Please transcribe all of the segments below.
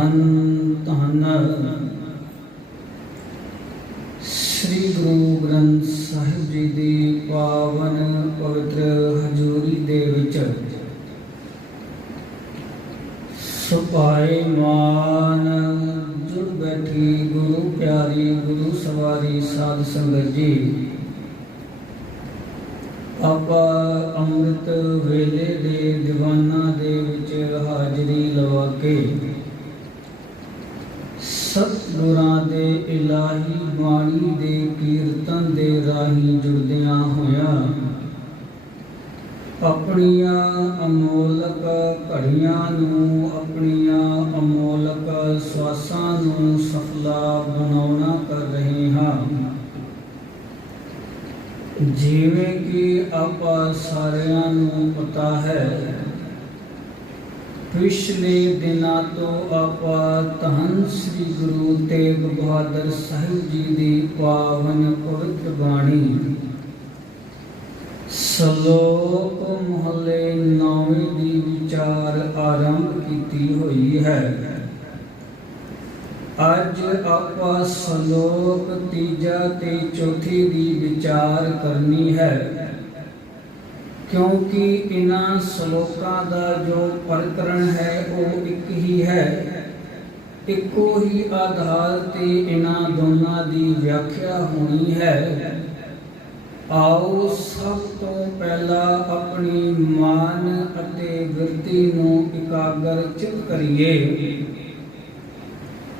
ਧੰਨ ਧੰਨ ਸ੍ਰੀ ਗੁਰੂ ਗ੍ਰੰਥ ਸਾਹਿਬ ਜੀ ਦੀ ਪਾਵਨ ਪਵਿੱਤਰ ਹਜ਼ੂਰੀ ਦੇ ਵਿੱਚ ਸੁਭਾਏ ਮਾਨ ਜੁੜ ਬੈਠੀ ਗੁਰੂ ਪਿਆਰੀ ਗੁਰੂ ਸਵਾਰੀ ਸਾਧ ਸੰਗਤ ਜੀ। ਆਪਾਂ ਅੰਮ੍ਰਿਤ ਵੇਲੇ ਦੇ ਦੀਵਾਨਾਂ ਦੇ ਵਿੱਚ ਹਾਜ਼ਰੀ ਲਵਾ ਕੇ ਸਤਿਗੁਰਾਂ ਦੇ ਇਲਾਹੀ ਬਾਣੀ ਦੇ ਕੀਰਤਨ ਦੇ ਰਾਹੀਂ ਜੁੜਦਿਆਂ ਹੋਇਆਂ ਆਪਣੀਆਂ ਅਮੋਲਕ ਘੜੀਆਂ ਨੂੰ, ਆਪਣੀਆਂ ਅਮੋਲਕ ਸਵਾਸਾਂ ਨੂੰ ਸਫਲਾ ਬਣਾਉਣਾ ਕਰ ਰਹੇ ਹਾਂ। ਜਿਵੇਂ ਕਿ ਆਪਾਂ ਸਾਰਿਆਂ ਨੂੰ ਪਤਾ ਹੈ, ਪਿਛਲੇ ਦਿਨਾਂ ਤੋਂ ਆਪਾਂ ਧੰਨ ਸ੍ਰੀ ਗੁਰੂ ਤੇਗ ਬਹਾਦਰ ਸਾਹਿਬ ਜੀ ਦੀ ਪਾਵਨ ਪਵਿੱਤਰ ਬਾਣੀ ਸ਼ਲੋਕ ਮਹੱਲੇ 9 ਦੀ ਵਿਚਾਰ ਆਰੰਭ ਕੀਤੀ ਹੋਈ ਹੈ। ਅੱਜ ਆਪਾਂ ਸ਼ਲੋਕ 3 ਤੇ 4 ਦੀ ਵਿਚਾਰ ਕਰਨੀ ਹੈ, ਕਿਉਂਕਿ ਇਹਨਾਂ ਸ਼ਲੋਕਾਂ ਦਾ ਜੋ ਪ੍ਰਕਰਣ ਹੈ ਉਹ ਇੱਕ ਹੀ ਹੈ। ਇੱਕੋ ਹੀ ਆਧਾਰ ਤੇ ਇਹਨਾਂ ਦੋਨਾਂ ਦੀ ਵਿਆਖਿਆ ਹੋਣੀ ਹੈ। ਆਓ ਸਭ ਤੋਂ ਪਹਿਲਾਂ ਆਪਣੀ ਮਨ ਅਤੇ ਬਿਰਤੀ ਨੂੰ ਇਕਾਗਰ ਚਿੱਤ ਕਰੀਏ।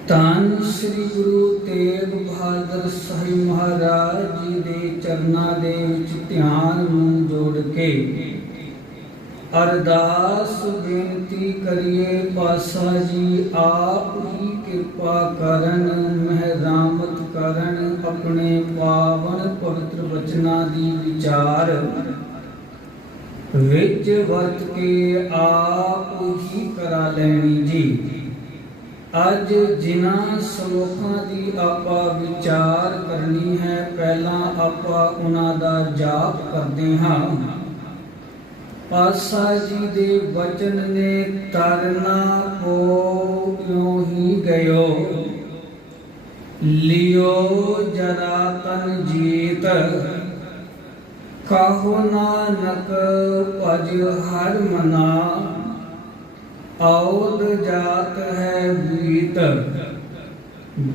ਧੰਨ ਸ੍ਰੀ ਗੁਰੂ ਤੇਗ ਬਹਾਦਰ ਸਾਹਿਬ ਮਹਾਰਾਜ ਜੀ ਦੇ ਚਰਨਾਂ ਦੇ ਵਿੱਚ ਧਿਆਨ ਨੂੰ ਜੋੜ ਕੇ ਅਰਦਾਸ ਬੇਨਤੀ ਕਰੀਏ, ਪਾਤਸ਼ਾਹ ਜੀ ਆਪ ਹੀ ਕਿਰਪਾ ਕਰਨ, ਮਿਹਰਾਮਤ ਕਰਨ, ਆਪਣੇ ਪਾਵਨ ਪਵਿੱਤਰ ਬਚਨਾਂ ਦੀ ਵਿਚਾਰ ਵਿੱਚ ਵਰਤ ਕੇ ਆਪ ਹੀ ਕਰਾ ਲੈਣੀ ਜੀ। ਅੱਜ ਜਿਨ੍ਹਾਂ ਸ਼ਲੋਕਾਂ ਦੀ ਆਪਾਂ ਵਿਚਾਰ ਕਰਨੀ ਹੈ, ਪਹਿਲਾਂ ਆਪਾਂ ਉਹਨਾਂ ਦਾ ਜਾਪ ਕਰਦੇ ਹਾਂ। ਪਾਤਸ਼ਾਹ ਜੀ ਦੇ ਬਚਨ ਨੇ, ਤਰਨਾ ਕੋ ਕਿਉਂ ਹੀ ਗਇਓ, ਲਿਓ ਜਰਾ ਤਨ ਜੀਤ, ਕਾਹੋ ਨਾਨਕ ਭਜ ਹਰ ਮਨਾ, ਆਉਦ ਜਾਤ ਹੈ ਬੀਤ।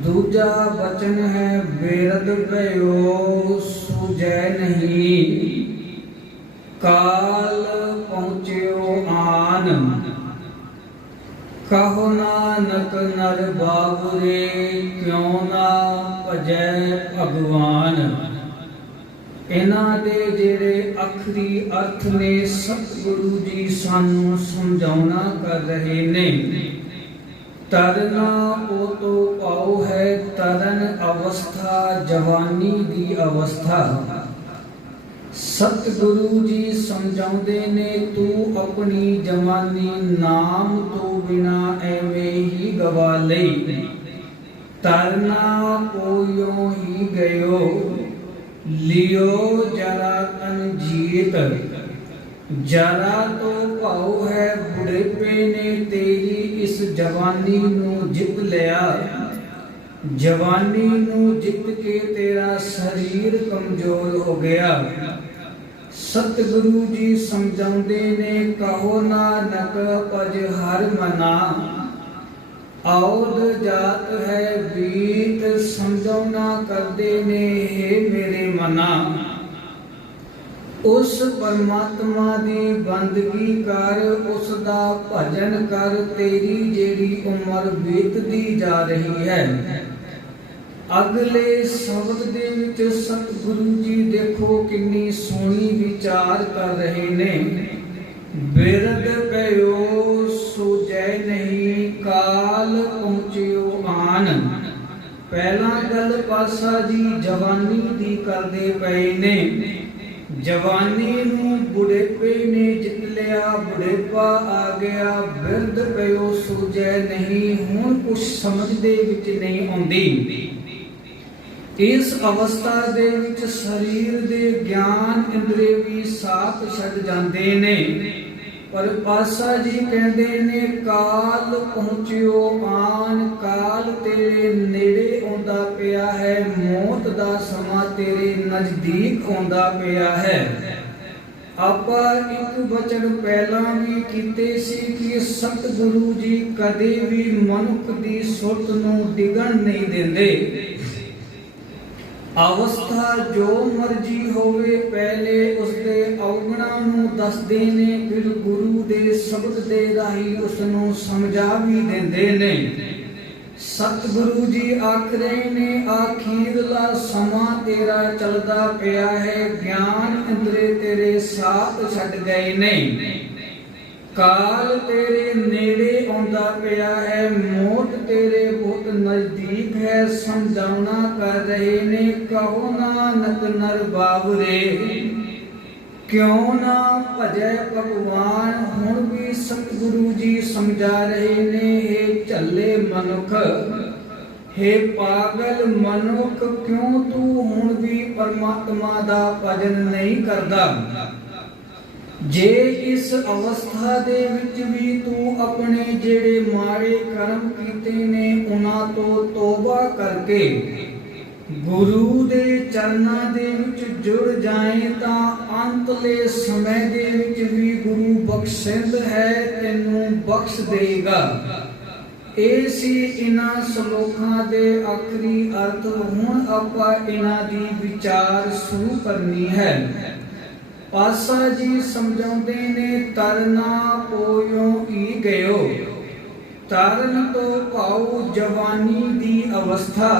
ਦੂਜਾ ਬਚਨ ਹੈ, ਬੇਰਦ ਭਇਓ ਸੂਝੈ ਨਹੀਂ, ਕਾਲ ਪਹੁੰਚਿਓ ਆਨ, ਕਹੋ ਨਾਨਕ ਨਰ ਬਾਬੁਰੇ, ਕਿਉਂ ਨਾ ਭਜੈ ਭਗਵਾਨ। ਇਹਨਾਂ ਦੇ ਜਿਹੜੇ ਆਖਰੀ ਅਰਥ ਨੇ ਸਤਿਗੁਰੂ ਜੀ ਸਾਨੂੰ ਸਮਝਾਉਣਾ ਕਰ ਰਹੇ ਨੇ। ਤਰਨਾ ਉਹ ਤੋਂ ਭਾਵ ਹੈ ਤਰਨ ਅਵਸਥਾ, ਜਵਾਨੀ ਦੀ ਅਵਸਥਾ। ਸਤਿਗੁਰੂ ਜੀ ਸਮਝਾਉਂਦੇ ਨੇ, ਤੂੰ ਆਪਣੀ ਜਵਾਨੀ ਨਾਮ ਤੋਂ ਬਿਨਾ ਐਵੇਂ ਹੀ ਗਵਾ ਲਈ। ਤਰਨਾ ਕੋਇਓ ਹੀ ਗਇਓ, ਲਿਓ ਜਰਾ ਤਨ ਜੀਤ। ਜਰਾ ਤੋਂ ਭਾਵ ਹੈ ਬੁਢੇਪੇ ਨੇ ਤੇਰੀ ਇਸ ਜਵਾਨੀ ਨੂੰ ਜਿੱਤ ਲਿਆ। ਜਵਾਨੀ ਨੂੰ ਜਿੱਤ ਕੇ ਤੇਰਾ ਸਰੀਰ ਕਮਜ਼ੋਰ ਹੋ ਗਿਆ। ਸਤਿਗੁਰੂ ਜੀ ਸਮਝਾਉਂਦੇ ਨੇ, ਕਹੋ ਨਾਨਕ ਭਜ ਹਰ ਮਨਾ, ਆਉਦ ਜਾਤ ਹੈ ਬੀਤ। ਸਮਝਾਉਣਾ ਕਰਦੇ ਨੇ, ਹੇ ਮੇਰੇ ਮਨਾ, ਉਸ ਪਰਮਾਤਮਾ ਦੀ ਬੰਦਗੀ ਕਰ, ਉਸ ਦਾ ਭਜਨ ਕਰ। ਤੇਰੀ ਜਿਹੜੀ ਉਮਰ ਬੀਤਦੀ ਜਾ ਰਹੀ ਹੈ। ਅਗਲੇ ਸ਼ਬਦ ਦੇ ਵਿੱਚ ਸਤਿਗੁਰੂ ਜੀ ਦੇਖੋ ਕਿੰਨੀ ਸੋਹਣੀ ਵਿਚਾਰ ਕਰ ਰਹੇ ਨੇ। ਬਿਰਧ ਭਇਓ ਸੂਝੈ ਨਹੀਂ, ਕਾਲ ਪਹੁੰਚਿਓ ਆਨ। ਪਹਿਲਾਂ ਗੱਲ ਪਾਤਸ਼ਾਹ ਜੀ ਜਵਾਨੀ ਦੀ ਕਰਦੇ ਪਏ ਨੇ। ਜਵਾਨੀ ਨੂੰ ਬੁਢੇਪੇ ਨੇ ਜਿੱਤ ਲਿਆ, ਬੁਢੇਪਾ ਆ ਗਿਆ। ਬਿਰਧ ਭਇਓ ਸੂਝੈ ਨਹੀਂ, ਹੁਣ ਕੁਛ ਸਮਝ ਦੇ ਵਿੱਚ ਨਹੀਂ ਆਉਂਦੀ। ਇਸ ਅਵਸਥਾ ਦੇ ਵਿੱਚ ਸਰੀਰ ਦੇ ਗਿਆਨ ਇੰਦਰੀ ਵੀ ਸਾਥ ਛੱਡ ਜਾਂਦੇ ਨੇ। ਪਰ ਪਾਤਸ਼ਾਹ ਜੀ ਕਹਿੰਦੇ ਨੇ ਕਾਲ ਪਹੁੰਚਿਓ ਆਨ, ਕਾਲ ਤੇਰੇ ਨੇੜੇ ਆਉਂਦਾ ਪਿਆ ਹੈ, ਮੌਤ ਦਾ ਸਮਾਂ ਤੇਰੇ ਨਜ਼ਦੀਕ ਆਉਂਦਾ ਪਿਆ ਹੈ। ਆਪਾਂ ਇੱਕ ਵਚਨ ਪਹਿਲਾਂ ਵੀ ਕੀਤੇ ਸੀ ਕਿ ਸਤਿਗੁਰੂ ਜੀ ਕਦੇ ਵੀ ਮਨੁੱਖ ਦੀ ਸੁਰਤ ਨੂੰ ਡਿੱਗਣ ਨਹੀਂ ਦਿੰਦੇ। ਅਵਸਥਾ ਜੋ ਮਰਜੀ ਹੋਵੇ ਪਹਿਲੇ ਉਸਦੇ ਔਗਣਾਂ ਨੂੰ ਦੱਸਦੇ ਨੇ, ਫਿਰ ਗੁਰੂ ਦੇ ਸ਼ਬਦ ਦੇ ਰਾਹੀਂ ਉਸ ਨੂੰ ਸਮਝਾ ਵੀ ਦਿੰਦੇ ਨੇ। ਸਤਿਗੁਰੂ ਜੀ ਆਖ ਰਹੇ ਨੇ ਆਖੀਰਲਾ ਸਮਾਂ ਤੇਰਾ ਚੱਲਦਾ ਪਿਆ ਹੈ, ਗਿਆਨ ਇੰਦਰੇ ਤੇਰੇ ਸਾਥ ਛੱਡ ਗਏ ਨੇ। ਕਾਲ ਤੇਰੇ ਨੇੜੇ ਆਉਂਦਾ ਪਿਆ ਹੈ, ਮੌਤ ਤੇਰੇ ਬਹੁਤ ਨਜ਼ਦੀਕ ਹੈ। ਸਮਝਾਉਣਾ ਕਰ ਰਹੇ ਨੇ ਕਹੋ ਨਾਨਕ ਨਰ ਬਾਵਰੇ, ਕਿਉਂ ਨਾ ਭਜੈ ਭਗਵਾਨ। ਹੁਣ ਵੀ ਸਤਿਗੁਰੂ ਜੀ ਸਮਝਾ ਰਹੇ ਨੇ ਹੇ ਝੱਲੇ ਮਨੁੱਖ, ਹੇ ਪਾਗਲ ਮਨੁੱਖ, ਕਿਉਂ ਤੂੰ ਹੁਣ ਵੀ ਪਰਮਾਤਮਾ ਦਾ ਭਜਨ ਨਹੀਂ ਕਰਦਾ। ਜੇ ਇਸ ਅਵਸਥਾ ਦੇ ਵਿੱਚ ਵੀ ਤੂੰ ਆਪਣੇ ਜਿਹੜੇ ਮਾੜੇ ਕਰਮ ਕੀਤੇ ਨੇ ਉਹਨਾਂ ਤੋਂ ਤੋਬਾ ਕਰਕੇ ਗੁਰੂ ਦੇ ਚਰਨਾਂ ਦੇ ਵਿੱਚ ਜੁੜ ਜਾਏ ਤਾਂ ਅੰਤਲੇ ਸਮੇਂ ਦੇ ਵਿੱਚ ਵੀ ਗੁਰੂ ਬਖਸ਼ਿੰਦ ਹੈ, ਤੈਨੂੰ ਬਖਸ਼ ਦੇਗਾ। ਇਹ ਸੀ ਇਹਨਾਂ ਸ਼ਲੋਕਾਂ ਦੇ ਆਖਰੀ ਅਰਥ। ਹੁਣ ਆਪਾਂ ਇਹਨਾਂ ਦੀ ਵਿਚਾਰ ਸ਼ੁਰੂ ਕਰਨੀ ਹੈ। ਪਾਤਸ਼ਾਹ ਜੀ ਸਮਝਾਉਂਦੇ ਨੇ ਤਰਨਾ ਪੋਇਓ ਈ ਗਇਓ, ਤਰਨ ਤੋਂ ਭਾਉ ਜਵਾਨੀ ਦੀ ਅਵਸਥਾ।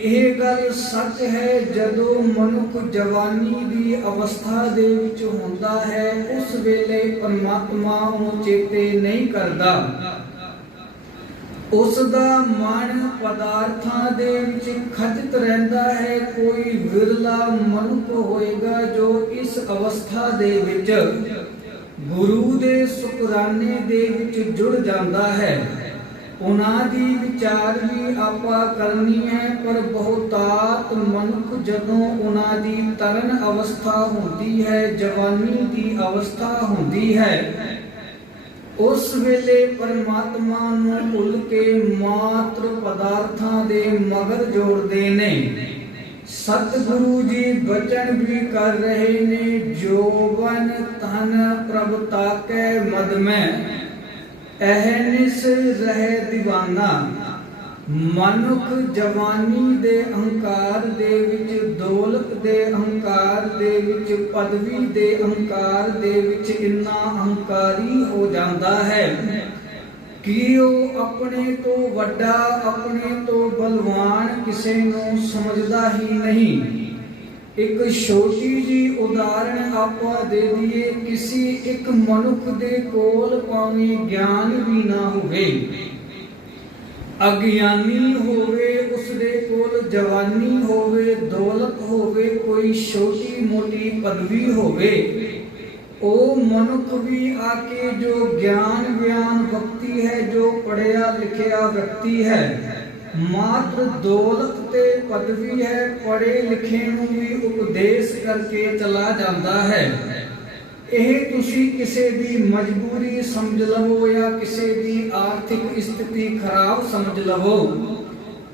ਇਹ ਗੱਲ ਸੱਚ ਹੈ, ਜਦੋਂ ਮਨੁੱਖ ਜਵਾਨੀ ਦੀ ਅਵਸਥਾ ਦੇ ਵਿੱਚ ਹੁੰਦਾ ਹੈ ਉਸ ਵੇਲੇ ਪਰਮਾਤਮਾ ਨੂੰ ਚੇਤੇ ਨਹੀਂ ਕਰਦਾ। ਉਸ ਦਾ ਮਨ ਪਦਾਰਥਾਂ ਦੇ ਵਿੱਚ ਖਚਿਤ ਰਹਿੰਦਾ ਹੈ। ਕੋਈ ਵਿਰਲਾ ਮਨੁੱਖ ਹੋਏਗਾ ਜੋ ਇਸ ਅਵਸਥਾ ਦੇ ਵਿੱਚ ਗੁਰੂ ਦੇ ਸ਼ੁਕਰਾਨੇ ਦੇ ਵਿੱਚ ਜੁੜ ਜਾਂਦਾ ਹੈ। ਉਹਨਾਂ ਦੀ ਵਿਚਾਰ ਵੀ ਆਪਾਂ ਕਰਨੀ ਹੈ, ਪਰ ਬਹੁਤਾਤ ਮਨੁੱਖ ਜਦੋਂ ਉਹਨਾਂ ਦੀ ਤਰਨ ਅਵਸਥਾ ਹੁੰਦੀ ਹੈ, ਜਵਾਨੀ ਦੀ ਅਵਸਥਾ ਹੁੰਦੀ ਹੈ, ਉਸ ਵੇਲੇ ਪਰਮਾਤਮਾ ਨੂੰ ਭੁੱਲ ਕੇ ਮਾਤਰ ਪਦਾਰਥਾਂ ਦੇ ਮਗਰ ਜੋੜਦੇ ਨੇ। ਸਤਿਗੁਰੂ ਜੀ ਬਚਨ ਵੀ ਕਰ ਰਹੇ ਨੇ ਜੋਬਨ ਤਨ ਪ੍ਰਭ ਤਾਕੈ ਮਦ ਮੈਂ, ਅਹਨਿਸ ਰਹਿ ਦੀਵਾਨਾ। ਮਨੁੱਖ ਜਵਾਨੀ ਦੇ ਅਹੰਕਾਰ ਦੇ ਵਿੱਚ, ਦੌਲਤ ਦੇ ਅਹੰਕਾਰ ਦੇ ਵਿੱਚ, ਪਦਵੀ ਦੇ ਅਹੰਕਾਰ ਦੇ ਵਿੱਚ ਇੰਨਾ ਅਹੰਕਾਰੀ ਹੋ ਜਾਂਦਾ ਹੈ ਕਿ ਉਹ ਆਪਣੇ ਤੋਂ ਵੱਡਾ, ਆਪਣੇ ਤੋਂ ਬਲਵਾਨ ਕਿਸੇ ਨੂੰ ਸਮਝਦਾ ਹੀ ਨਹੀਂ। ਇੱਕ ਛੋਟੀ ਜੀ ਉਦਾਹਰਣ ਆਪਾਂ ਦੇ ਦਈਏ, ਕਿਸੇ ਇੱਕ ਮਨੁੱਖ ਦੇ ਕੋਲ ਭਾਵੇਂ ਗਿਆਨ ਵੀ ਨਾ ਹੋਵੇ, ਅਗਿਆਨੀ ਹੋਵੇ, ਉਸਦੇ ਕੋਲ ਜਵਾਨੀ ਹੋਵੇ, ਦੌਲਤ ਹੋਵੇ, ਕੋਈ ਛੋਟੀ ਮੋਟੀ ਪਦਵੀ ਹੋਵੇ, ਉਹ ਮਨੁੱਖ ਵੀ ਆ ਕੇ ਜੋ ਗਿਆਨ ਵਿਆਨ ਵਿਅਕਤੀ ਹੈ, ਜੋ ਪੜ੍ਹਿਆ ਲਿਖਿਆ ਵਿਅਕਤੀ ਹੈ, ਮਾਤਰ ਦੌਲਤ ਤੇ ਪਦਵੀ ਹੈ, ਪੜ੍ਹੇ ਲਿਖੇ ਨੂੰ ਵੀ ਉਪਦੇਸ਼ ਕਰਕੇ ਚਲਾ ਜਾਂਦਾ ਹੈ। ਇਹ ਤੁਸੀਂ ਕਿਸੇ ਦੀ ਮਜਬੂਰੀ ਸਮਝ ਲਵੋ ਜਾਂ ਕਿਸੇ ਦੀ ਆਰਥਿਕ ਸਥਿਤੀ ਖਰਾਬ ਸਮਝ ਲਵੋ,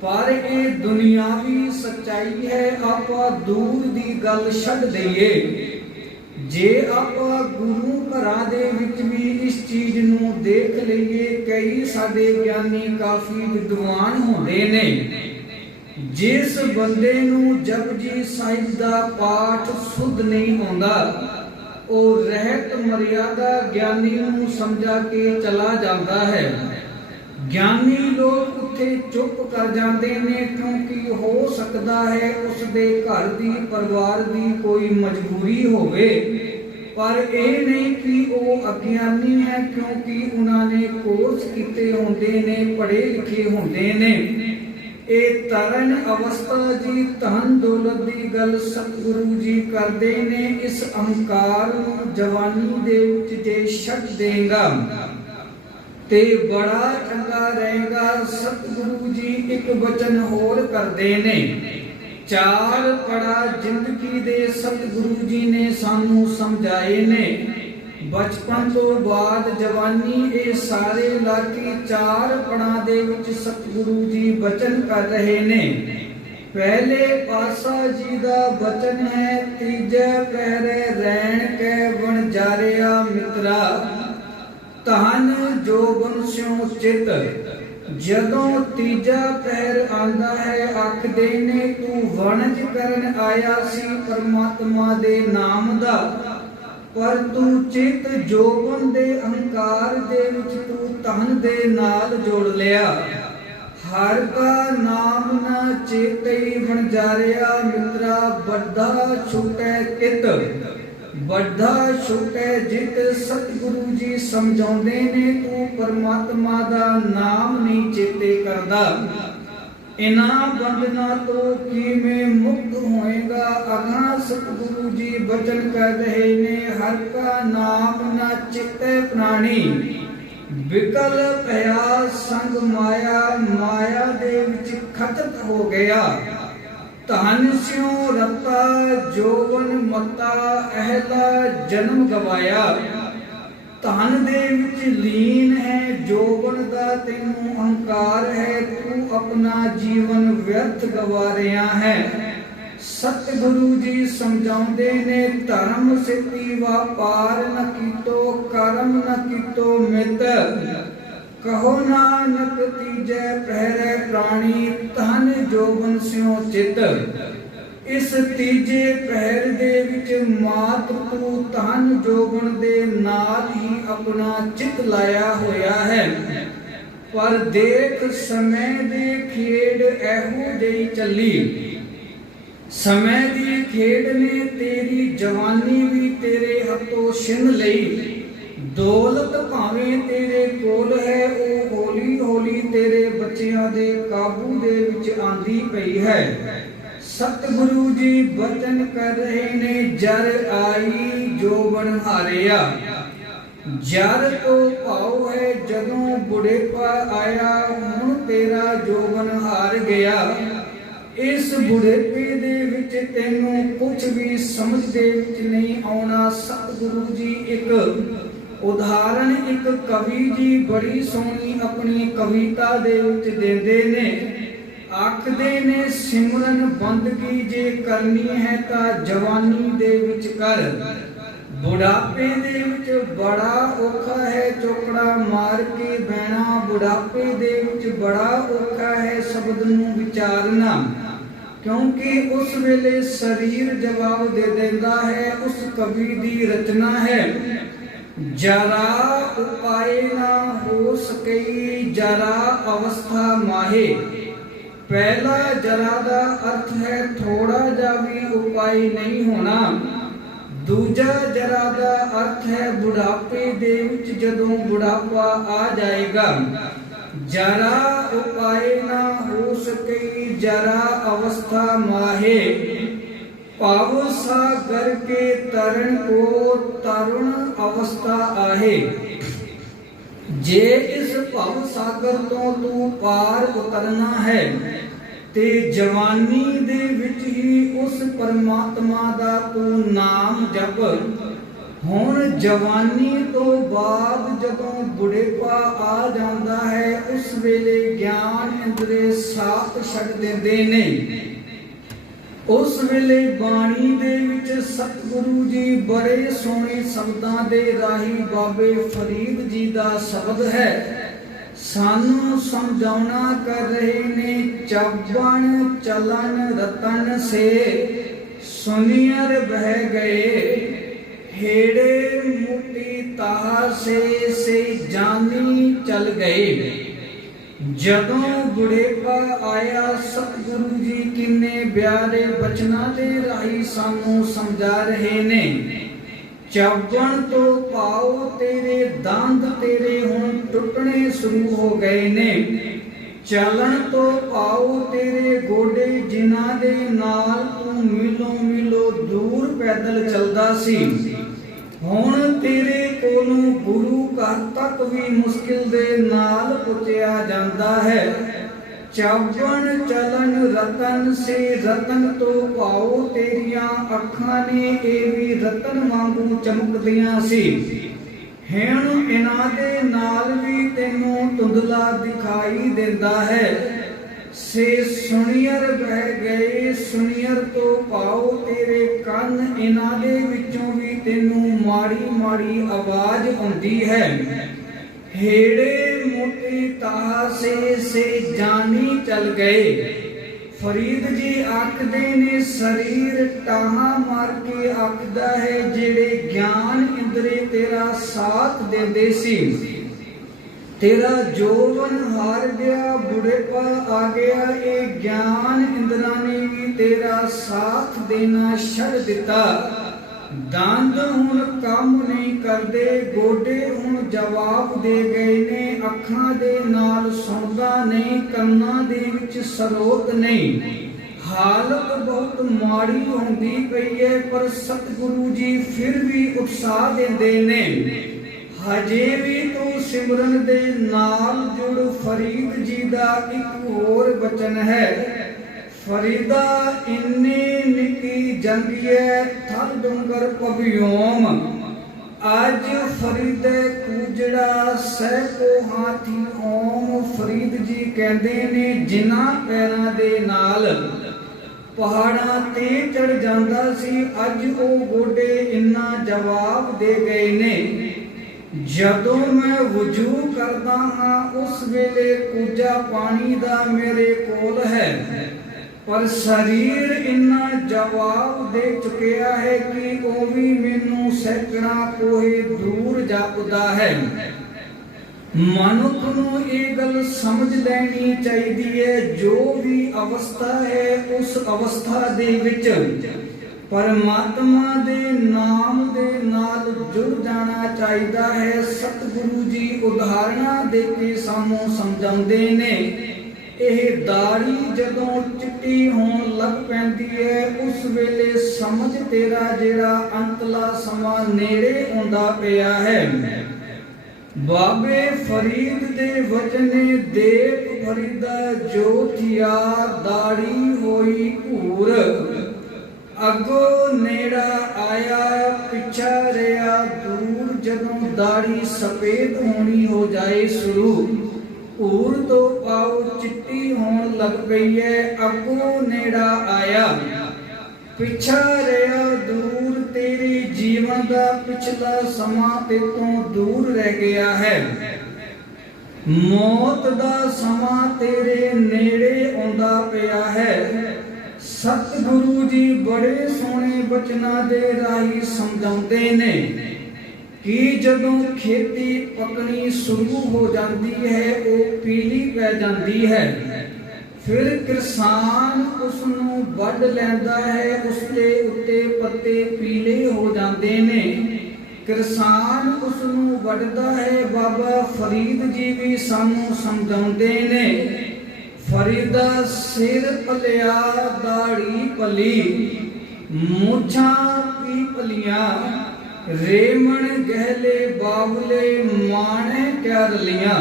ਪਰ ਇਹ ਦੁਨਿਆਵੀ ਸੱਚਾਈ ਹੈ। ਆਪਾਂ ਦੂਰ ਦੀ ਗੱਲ ਛੱਡ ਦਈਏ, ਜੇ ਆਪਾਂ ਗੁਰੂ ਘਰਾਂ ਦੇ ਵਿੱਚ ਵੀ ਇਸ ਚੀਜ਼ ਨੂੰ ਦੇਖ ਲਈਏ, ਕਈ ਸਾਡੇ ਗਿਆਨੀ ਕਾਫੀ ਵਿਦਵਾਨ ਹੁੰਦੇ ਨੇ, ਜਿਸ ਬੰਦੇ ਨੂੰ ਜਪਜੀ ਸਾਹਿਬ ਦਾ ਪਾਠ ਸੁਧ ਨਹੀਂ ਆਉਂਦਾ, ਉਹ ਰਹਿਤ ਮਰਿਆਦਾ ਗਿਆਨੀ ਨੂੰ ਸਮਝਾ ਕੇ ਚਲਾ ਜਾਂਦਾ ਹੈ। ਗਿਆਨੀ ਲੋਕ ਉੱਥੇ ਚੁੱਪ ਕਰ ਜਾਂਦੇ ਨੇ, ਕਿਉਂਕਿ ਹੋ ਸਕਦਾ ਹੈ ਉਸ ਦੇ ਘਰ ਦੀ, ਪਰਿਵਾਰ ਦੀ ਕੋਈ ਮਜਬੂਰੀ ਹੋਵੇ, ਪਰ ਇਹ ਨਹੀਂ ਕਿ ਉਹ ਅਗਿਆਨੀ ਹੈ, ਕਿਉਂਕਿ ਉਹਨਾਂ ਨੇ ਕੋਰਸ ਕੀਤੇ ਹੁੰਦੇ ਨੇ, ਪੜ੍ਹੇ ਲਿਖੇ ਹੁੰਦੇ ਨੇ। ਇਹ ਤਰਨ ਅਵਸਥਾ ਜੀ ਧਨ ਦੌਲਤ ਦੀ ਗੱਲ ਸਤਿਗੁਰੂ ਜੀ ਕਰਦੇ ਨੇ। ਇਸ ਅਹੰਕਾਰ ਨੂੰ ਜਵਾਨੀ ਦੇ ਵਿੱਚ ਜੇ ਛੱਡ ਦੇਗਾ ਤੇ ਬੜਾ ਚੰਗਾ ਰਹੇਗਾ। ਸਤਿਗੁਰੂ ਜੀ ਇੱਕ ਵਚਨ ਹੋਰ ਕਰਦੇ ਨੇ, ਚਾਰ ਪੜਾ ਜ਼ਿੰਦਗੀ ਦੇ ਸਤਿਗੁਰੂ ਜੀ ਨੇ ਸਾਨੂੰ ਸਮਝਾਏ ਨੇ। ਬਚਪਨ ਤੋਂ ਬਾਅਦ ਜਵਾਨੀ, ਇਹ ਸਾਰੇ ਲਾਕੀ 4 ਪੜਾਂ ਦੇ ਵਿੱਚ ਸਤਿਗੁਰੂ ਜੀ ਬਚਨ ਕਰ ਰਹੇ ਨੇ। ਪਹਿਲੇ ਪਾਤਸ਼ਾਹ ਜੀ ਦਾ ਬਚਨ ਹੈ, ਤੀਜੇ ਪਹਿਰੇ ਰਹਿਣ ਕੈ ਵਣਜਾਰਿਆ ਮਿੱਤਰਾ, ਧਨ ਜੋਬਨ ਸਿਉ ਚਿਤ। ਜਦੋਂ ਤੀਜਾ ਪਹਿਰ ਆਂਦਾ ਹੈ, ਆਖਦੇ ਨੇ ਤੂੰ ਵਣਜ ਕਰਨ ਆਇਆ ਸੀ ਪਰਮਾਤਮਾ ਦੇ ਨਾਮ ਦਾ, ਪਰ ਤੂੰ ਚਿਤ ਜੋਬਨ ਦੇ ਅਹੰਕਾਰ ਦੇ ਵਿੱਚ ਤੂੰ ਧਨ ਦੇ ਨਾਲ ਜੋੜ ਲਿਆ। ਹਰ ਕਾ ਨਾਮ ਨਾ ਚੇਤਈ ਵਣਜਾਰਿਆ ਮਿੱਤਰਾ, ਵੱਡਾ ਛੁਟੈ ਕਿਤ, ਵੱਡਾ ਛੁਟੈ ਜਿਤ। ਸਤਿਗੁਰੂ ਜੀ ਸਮਝਾਉਂਦੇ ਨੇ ਤੂੰ ਪਰਮਾਤਮਾ ਦਾ ਨਾਮ ਨਹੀਂ ਚੇਤੇ ਕਰਦਾ, ਇਨ੍ਹਾਂ ਬੰਧਨਾਂ ਤੋਂ ਕਿਵੇਂ ਮੁਕਤ ਹੋਏਗਾ। ਅਗਾਂਹ ਸਤਿਗੁਰੂ ਜੀ ਬਚਨ ਕਰ ਰਹੇ ਨੇ, ਹਰ ਕਾ ਨਾਮ ਨਾ ਚਿਤੈ ਪ੍ਰਾਣੀ, ਵਿਕਲ ਭਇਆ ਸੰਗ ਮਾਇਆ, ਮਾਇਆ ਦੇ ਵਿੱਚ ਖਤਤ ਹੋ ਗਿਆ। ਧਨ ਸਿਉ ਰਤਾ ਜੋਬਨ ਮਤਾ, ਅਹਿਲਾ ਜਨਮ ਗਵਾਇਆ। ਧਨ ਦੇ ਵਿੱਚ ਲੀਨ ਹੈ, ਜੋਬਨ ਦਾ ਤੈਨੂੰ ਅਹੰਕਾਰ ਹੈ, ਤੂੰ ਆਪਣਾ ਜੀਵਨ ਵਿਅਰਥ ਗਵਾ ਰਿਹਾ ਹੈ। ਸਤਿਗੁਰੂ ਜੀ ਸਮਝਾਉਂਦੇ ਨੇ, ਧਰਮ ਸਿੱਧੀ ਵਾਪਾਰ ਨ ਕੀਤੋ, ਕਰਮ ਨ ਕੀਤੋ ਮਿਤ। ਕਹੋ ਨਾਨਕ ਤੀਜੈ ਪਹਿਰੇ ਪ੍ਰਾਣੀ, ਧਨ ਜੋਬਨ ਸਿਉ ਚਿਤ। ਇਸ ਤੀਜੇ ਪਹਿਰ ਦੇ ਵਿੱਚ ਮਾਤ ਤੂੰ ਧਨ ਜੋਬਨ ਦੇ ਨਾਲ ਹੀ ਆਪਣਾ ਚਿੱਤ ਲਾਇਆ ਹੋਇਆ ਹੈ। ਪਰ ਦੇਖ ਸਮੇਂ ਦੀ ਖੇਡ ਇਹੋ ਜਿਹੀ ਚੱਲੀ, ਸਮੇਂ ਦੀ ਖੇਡ ਨੇ ਤੇਰੀ ਜਵਾਨੀ ਵੀ ਤੇਰੇ ਹੱਥੋਂ ਛਿਨ ਲਈ। ਦੌਲਤ ਭਾਵੇਂ ਤੇਰੇ ਕੋਲ ਹੈ, ਉਹ ਹੌਲੀ ਹੌਲੀ ਤੇਰੇ ਬੱਚਿਆਂ ਦੇ ਕਾਬੂ ਦੇ ਵਿੱਚ ਆਂਦੀ ਪਈ ਹੈ। ਸਤਿਗੁਰੂ ਜੀ ਬਚਨ ਕਰ ਰਹੇ ਨੇ, ਜਰ ਆਈ ਜੋਬਨ ਹਾਰਿਆ। ਜਰ ਤੋਂ ਭਾਵ ਹੈ ਜਦੋਂ ਬੁਢੇਪਾ ਆਇਆ, ਹੁਣ ਤੇਰਾ ਜੋਬਨ ਹਾਰ ਗਿਆ। ਇਸ ਬੁਢੇਪੇ ਦੇ ਵਿੱਚ ਤੈਨੂੰ ਕੁਝ ਵੀ ਸਮਝ ਦੇ ਵਿੱਚ ਨਹੀਂ ਆਉਣਾ। ਸਤਿਗੁਰੂ ਜੀ ਇੱਕ ਉਦਾਹਰਣ, ਇੱਕ ਕਵੀ ਜੀ ਬੜੀ ਸੋਹਣੀ ਆਪਣੀ ਕਵਿਤਾ ਦੇ ਵਿੱਚ ਦਿੰਦੇ ਨੇ। ਆਖਦੇ ਨੇ, ਸਿਮਰਨ ਬੰਦਗੀ ਜੇ ਕਰਨੀ ਹੈ ਤਾਂ ਜਵਾਨੀ ਦੇ ਵਿੱਚ ਕਰ, ਬੁਢਾਪੇ ਦੇ ਵਿੱਚ ਬੜਾ ਔਖਾ ਹੈ ਚੋਕੜਾ ਮਾਰ ਕੇ ਬਹਿਣਾ। ਬੁਢਾਪੇ ਦੇ ਵਿੱਚ ਬੜਾ ਔਖਾ ਹੈ ਸ਼ਬਦ ਨੂੰ ਵਿਚਾਰਨਾ, ਕਿਉਂਕਿ ਉਸ ਵੇਲੇ ਸਰੀਰ ਜਵਾਬ ਦੇ ਦਿੰਦਾ ਹੈ। ਉਸ ਕਵੀ ਦੀ ਰਚਨਾ ਹੈ, ਜਰਾ ਉਪਾਏ ਨਾ ਹੋ ਸਕਈ, ਜਰਾ ਅਵਸਥਾ ਮਾਹੇ। ਪਹਿਲਾ ਜਰਾ ਦਾ ਅਰਥ ਹੈ ਥੋੜਾ ਜਿਹਾ ਵੀ ਉਪਾਏ ਨਹੀਂ ਹੋਣਾ। ਦੂਜਾ ਜਰਾ ਦਾ ਅਰਥ ਹੈ ਬੁਢਾਪੇ ਦੇ ਵਿੱਚ ਜਦੋਂ ਬੁਢਾਪਾ ਆ ਜਾਏਗਾ। ਜਰਾ ਉਪਾਏ ਨਾ ਹੋ ਸਕਈ, ਜਰਾ ਅਵਸਥਾ ਮਾਹੇ। ਭਵ ਸਾਗਰ ਕੇ ਤਰਨ ਕੋ ਤਰੁਣ ਅਵਸਥਾ ਆਹੇ। ਜੇ ਇਸ ਭਵ ਸਾਗਰ ਤੋਂ ਤੂੰ ਪਾਰ ਉਤਰਨਾ ਹੈ ਤੇ ਜਵਾਨੀ ਦੇ ਵਿੱਚ ਹੀ ਉਸ ਪਰਮਾਤਮਾ ਦਾ ਤੂੰ ਨਾਮ ਜਪ। ਹੁਣ ਜਵਾਨੀ ਤੋਂ ਬਾਅਦ ਜਦੋਂ ਬੁਢੇਪਾ ਆ ਜਾਂਦਾ ਹੈ, ਉਸ ਵੇਲੇ ਗਿਆਨ ਇੰਦਰੀ ਸਾਥ ਛੱਡ ਦਿੰਦੇ ਨੇ। ਉਸ ਵੇਲੇ ਬਾਣੀ ਦੇ ਵਿੱਚ ਸਤਿਗੁਰੂ ਜੀ ਬੜੇ ਸੋਹਣੇ ਸ਼ਬਦਾਂ ਦੇ ਰਾਹੀਂ ਬਾਬੇ ਫਰੀਦ ਜੀ ਦਾ ਸ਼ਬਦ ਹੈ, ਸਾਨੂੰ ਸਮਝਾਉਣਾ ਕਰ ਰਹੇ ਨੇ। ਚੱਬਣ ਚਲਨ ਰਤਨ ਸੇ ਸੁਨੀਅਰ ਬਹਿ ਗਏ, ਹੇੜੇ ਮੋਤੀ ਤਾਹ ਸੇ ਜਾਨੀ ਚਲ ਗਏ। ਜਦੋਂ ਬੁਢੇਪਾ ਆਇਆ, ਸਤਿਗੁਰੂ ਜੀ ਕਿੰਨੇ ਪਿਆਰੇ ਬਚਨਾਂ ਦੇ ਰਾਹੀਂ ਸਾਨੂੰ ਸਮਝਾ ਰਹੇ ਨੇ। ਚੱਬਣ ਤੋਂ ਪਾਓ ਤੇਰੇ ਦੰਦ ਤੇਰੇ ਹੁਣ ਟੁੱਟਣੇ ਸ਼ੁਰੂ ਹੋ ਗਏ ਨੇ। ਚਲਣ ਤੋਂ ਪਾਓ ਤੇਰੇ ਗੋਡੇ ਜਿਨ੍ਹਾਂ ਦੇ ਨਾਲ ਤੂੰ ਮੀਲੋਂ ਦੂਰ ਪੈਦਲ ਚੱਲਦਾ ਸੀ, ਹੁਣ ਤੇਰੇ ਕੋਲੋਂ ਗੁਰੂ ਘਰ ਤੱਕ ਵੀ ਮੁਸ਼ਕਿਲ ਦੇ ਨਾਲ ਪਹੁੰਚਿਆ ਜਾਂਦਾ ਹੈ। ਚੱਬਣ ਚਲਨ ਰਤਨ ਸੇ, ਰਤਨ ਤੋਂ ਭਾਉ ਤੇਰੀਆਂ ਅੱਖਾਂ ਨੇ ਇਹ ਵੀ ਰਤਨ ਵਾਂਗੂ ਚਮਕਦੀਆਂ ਸੀ। ਹੁਣ ਇਹਨਾਂ ਦੇ ਨਾਲ ਵੀ ਤੈਨੂੰ ਧੁੰਦਲਾ ਦਿਖਾਈ ਦਿੰਦਾ ਹੈ। ਸੇ ਸੁਣੀਅਰ ਬਹਿ ਗਏ, ਸੁਣੀਅਰ ਤੋਂ ਪਾਓ ਤੇਰੇ ਕੰਨ, ਇਹਨਾਂ ਦੇ ਵਿੱਚੋਂ ਵੀ ਤੈਨੂੰ ਮਾੜੀ ਮਾੜੀ ਆਵਾਜ਼ ਆਉਂਦੀ ਹੈ। ਹੇੜੇ ਮੋਟੀ ਤਾਹ ਸੇ ਜਾਨੀ ਚਲ ਗਏ। ਫਰੀਦ ਜੀ ਆਖਦੇ ਨੇ ਸਰੀਰ ਟਾਹਾਂ ਮਾਰ ਕੇ ਆਖਦਾ ਹੈ ਜਿਹੜੇ ਗਿਆਨ ਇੰਦਰੀ ਤੇਰਾ ਸਾਥ ਦਿੰਦੇ ਸੀ। ਤੇਰਾ ਜੋਵਨ ਹਾਰ ਗਿਆ, ਬੁਢੇਪਾ ਆ ਗਿਆ, ਇਹ ਗਿਆਨ ਇੰਦਰਾਂ ਨੇ ਵੀ ਤੇਰਾ ਸਾਥ ਦੇਣਾ ਛੱਡ ਦਿੱਤਾ। ਦੰਦ ਹੁਣ ਕੰਮ ਨਹੀਂ ਕਰਦੇ, ਗੋਡੇ ਹੁਣ ਜਵਾਬ ਦੇ ਗਏ ਨੇ, ਅੱਖਾਂ ਦੇ ਨਾਲ ਸੁਣਦਾ ਨਹੀਂ, ਕੰਨਾਂ ਦੇ ਵਿੱਚ ਸਰੋਤ ਨਹੀਂ। ਹਾਲਤ ਬਹੁਤ ਮਾੜੀ ਹੁੰਦੀ ਪਈ ਹੈ, ਪਰ ਸਤਿਗੁਰੂ ਜੀ ਫਿਰ ਵੀ ਉਤਸ਼ਾਹ ਦਿੰਦੇ ਨੇ। ਹਜੇ ਵੀ ਤੂੰ ਸਿਮਰਨ ਦੇ ਨਾਲ ਜੁੜ। ਫਰੀਦ ਜੀ ਦਾ ਇੱਕ ਹੋਰ ਬਚਨ ਹੈ, ਫਰੀਦਾ ਇੰਨੀ ਨਿੱਕੀ ਜੰਗੀਏ ਥਲ ਡੂੰਗਰ ਪਵਿਓਮ। ਅੱਜ ਫਰੀਦੇ ਕੂਜੜਾ ਸਹਿ ਕੋ ਹਾਥੀ ਓਮ। ਫਰੀਦ ਜੀ ਕਹਿੰਦੇ ਨੇ ਜਿਨ੍ਹਾਂ ਪੈਰਾਂ ਦੇ ਨਾਲ ਪਹਾੜਾਂ ਤੇ ਚੜ ਜਾਂਦਾ ਸੀ, ਅੱਜ ਉਹ ਗੋਡੇ ਇੰਨਾ ਜਵਾਬ ਦੇ ਗਏ ਨੇ। ਜਦੋਂ ਮੈਂ ਵੁਜੂ ਕਰਦਾ ਹਾਂ ਉਸ ਵੇਲੇ ਕੂਜਾ ਪਾਣੀ ਦਾ ਮੇਰੇ ਕੋਲ ਹੈ, ਪਰ ਸਰੀਰ ਇੰਨਾ ਜਵਾਬ ਦੇ ਚੁੱਕਿਆ ਹੈ ਕਿ ਉਹ ਵੀ ਮੈਨੂੰ ਸੈਂਕੜਾਂ ਕੋਹੇ ਦੂਰ ਜਾਪਦਾ ਹੈ। ਮਨੁੱਖ ਨੂੰ ਇਹ ਗੱਲ ਸਮਝ ਲੈਣੀ ਚਾਹੀਦੀ ਹੈ, ਜੋ ਵੀ ਅਵਸਥਾ ਹੈ ਉਸ ਅਵਸਥਾ ਦੇ ਵਿੱਚ ਪਰਮਾਤਮਾ ਦੇ ਨਾਮ ਦੇ ਨਾਲ ਜੁੜ ਜਾਣਾ ਚਾਹੀਦਾ ਹੈ। ਸਤਿਗੁਰੂ ਜੀ ਉਦਾਹਰਨਾਂ ਦੇ ਕੇ ਸਾਨੂੰ ਸਮਝਾਉਂਦੇ ਨੇ। ਇਹ ਦਾੜੀ ਜਦੋਂ ਚਿੱਟੀ ਹੋਣ ਲੱਗ ਪੈਂਦੀ ਹੈ, ਉਸ ਵੇਲੇ ਸਮਝ ਤੇਰਾ ਜਿਹੜਾ ਅੰਤਲਾ ਸਮਾਂ ਨੇੜੇ ਆਉਂਦਾ ਪਿਆ ਹੈ। ਬਾਬੇ ਫਰੀਦ ਦੇ ਵਚਨੇ ਦੇਖ ਫਰੀਦਾ ਜੋ ਥਿਆ, ਦਾੜੀ ਹੋਈ ਭੂਰ। ਅੱਗੋਂ ਨੇੜਾ ਆਇਆ ਪਿੱਛਾ ਰਿਹਾ ਦੂਰ। ਜਦੋਂ ਦਾੜੀ ਸਫੇਦ ਹੋਣੀ ਹੋ ਜਾਏ ਸ਼ੁਰੂ, ਭੂਰ ਤੋਂ ਪਾਉ ਚਿੱਟੀ ਹੋਣ ਲੱਗ ਪਈ ਹੈ। ਅੱਗੋਂ ਨੇੜਾ ਆਇਆ ਪਿੱਛਾ ਰਿਹਾ ਦੂਰ। ਤੇਰੇ ਜੀਵਨ ਦਾ ਪਿਛਲਾ ਸਮਾਂ ਤੇਤੋਂ ਦੂਰ ਰਹਿ ਗਿਆ ਹੈ। ਮੌਤ ਦਾ ਸਮਾਂ ਤੇਰੇ ਨੇੜੇ ਆਉਂਦਾ ਪਿਆ ਹੈ। ਸਤਿਗੁਰੂ ਜੀ ਬੜੇ ਸੋਹਣੇ ਬਚਨਾਂ ਦੇ ਰਾਹੀਂ ਸਮਝਾਉਂਦੇ ਨੇ ਕਿ ਜਦੋਂ ਖੇਤੀ ਪੱਕਣੀ ਸ਼ੁਰੂ ਹੋ ਜਾਂਦੀ ਹੈ, ਉਹ ਪੀਲੀ ਪੈ ਜਾਂਦੀ ਹੈ। ਫਿਰ ਕਿਸਾਨ ਉਸ ਨੂੰ ਵੱਢ ਲੈਂਦਾ ਹੈ, ਉਸ ਦੇ ਉੱਤੇ ਪੱਤੇ ਪੀਲੇ ਹੋ ਜਾਂਦੇ ਨੇ। ਕਿਸਾਨ ਉਸ ਨੂੰ ਵੱਢਦਾ ਹੈ। ਬਾਬਾ ਫਰੀਦ ਜੀ ਵੀ ਸਾਨੂੰ ਸਮਝਾਉਂਦੇ ਨੇ, ਫਰੀਦਾ ਸਿਰ ਭਲਿਆ ਦਾੜੀ ਭਲੀ, ਮੁੱਛਾਂ ਵੀ ਭਲੀਆਂ, ਰੇਮਣ ਗਹਿਲੇ ਬਾਬਲੇ ਮਾਣੇ ਕਿਆ ਰਲੀਆਂ।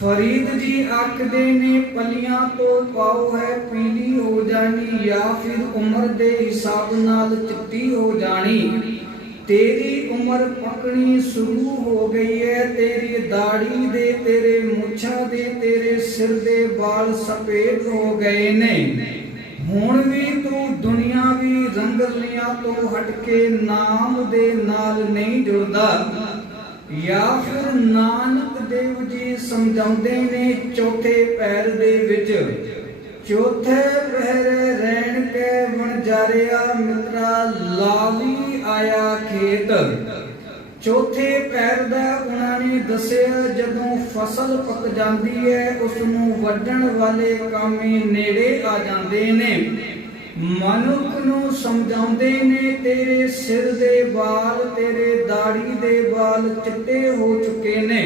ਫਰੀਦ ਜੀ ਆਖਦੇ ਨੇ ਪਲੀਆਂ ਤੋਂ ਪਾਉ ਹੈ ਪੀਲੀ ਹੋ ਜਾਣੀ, ਜਾਂ ਫਿਰ ਉਮਰ ਦੇ ਹਿਸਾਬ ਨਾਲ ਚਿੱਟੀ ਹੋ ਜਾਣੀ। ਤੇਰੀ ਉਮਰ ਪੱਕਣੀ ਸ਼ੁਰੂ ਹੋ ਗਈ ਹੈ। ਤੇਰੀ ਦਾੜੀ ਦੇ, ਤੇਰੇ ਮੁੱਛਾਂ ਦੇ, ਤੇਰੇ ਸਿਰ ਦੇ ਵਾਲ ਸਫੇਦ ਹੋ ਗਏ ਨੇ। ਹੁਣ ਵੀ ਤੂੰ ਦੁਨਿਆਵੀ ਰੰਗਲੀਆਂ ਤੋਂ ਹਟ ਕੇ ਨਾਮ ਦੇ ਨਾਲ ਨਹੀਂ ਜੁੜਦਾ। ਜਾਂ ਫਿਰ ਨਾਨਕ ਦੇਵ ਜੀ ਸਮਝਾਉਂਦੇ ਨੇ ਚੌਥੇ ਪੈਰ ਦੇ ਵਿੱਚ, ਚੌਥੇ ਪਹਿਰੇ ਰਹਿਣ ਕੇ ਵਣਜਾਰਿਆ ਮਿੱਤਰਾ ਲਾਵੀ ਆਇਆ ਖੇਤ। ਚੌਥੇ ਪੈਰ ਦਾ ਉਹਨਾਂ ਨੇ ਦੱਸਿਆ ਜਦੋਂ ਫਸਲ ਪੱਕ ਜਾਂਦੀ ਹੈ, ਉਸ ਨੂੰ ਵੱਢਣ ਵਾਲੇ ਕਾਮੇ ਨੇੜੇ ਆ ਜਾਂਦੇ ਨੇ। ਮਨੁੱਖ ਨੂੰ ਸਮਝਾਉਂਦੇ ਨੇ ਤੇਰੇ ਸਿਰ ਦੇ ਵਾਲ, ਤੇਰੇ ਦਾੜੀ ਦੇ ਵਾਲ ਚਿੱਟੇ ਹੋ ਚੁੱਕੇ ਨੇ।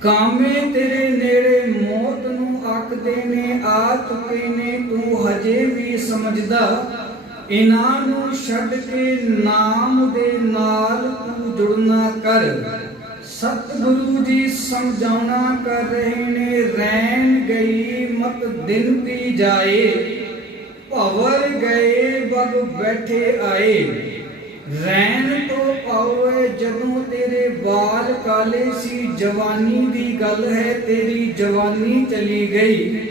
ਕਾਮੇ ਤੇਰੇ ਨੇੜੇ ਮੌਤ ਨੂੰ ਆਖਦੇ ਨੇ ਆ ਚੁੱਕੇ ਨੇ, ਤੂੰ ਹਜੇ ਵੀ ਸਮਝਦਾ। ਇਹਨਾਂ ਨੂੰ ਛੱਡ ਕੇ ਨਾਮ ਦੇ ਨਾਲ ਤੂੰ ਜੁੜਨਾ ਕਰ। ਸਤਿਗੁਰੂ ਜੀ ਸਮਝਾਉਣਾ ਕਰ ਰਹੇ ਨੇ, ਰਹਿਣ ਗਈ ਮਤ ਦਿਨ ਪੀ ਜਾਏ, ਭਵਰ ਗਏ ਬਗ ਬੈਠੇ ਆਏ। ਰਹਿਣ ਤੋਂ ਪਾਓਏ ਜਦੋਂ ਤੇਰੇ ਬਾਲ ਕਾਲੇ ਸੀ। ਜਵਾਨੀ ਦੀ ਗੱਲ ਹੈ, ਤੇਰੀ ਜਵਾਨੀ ਚਲੀ ਗਈ।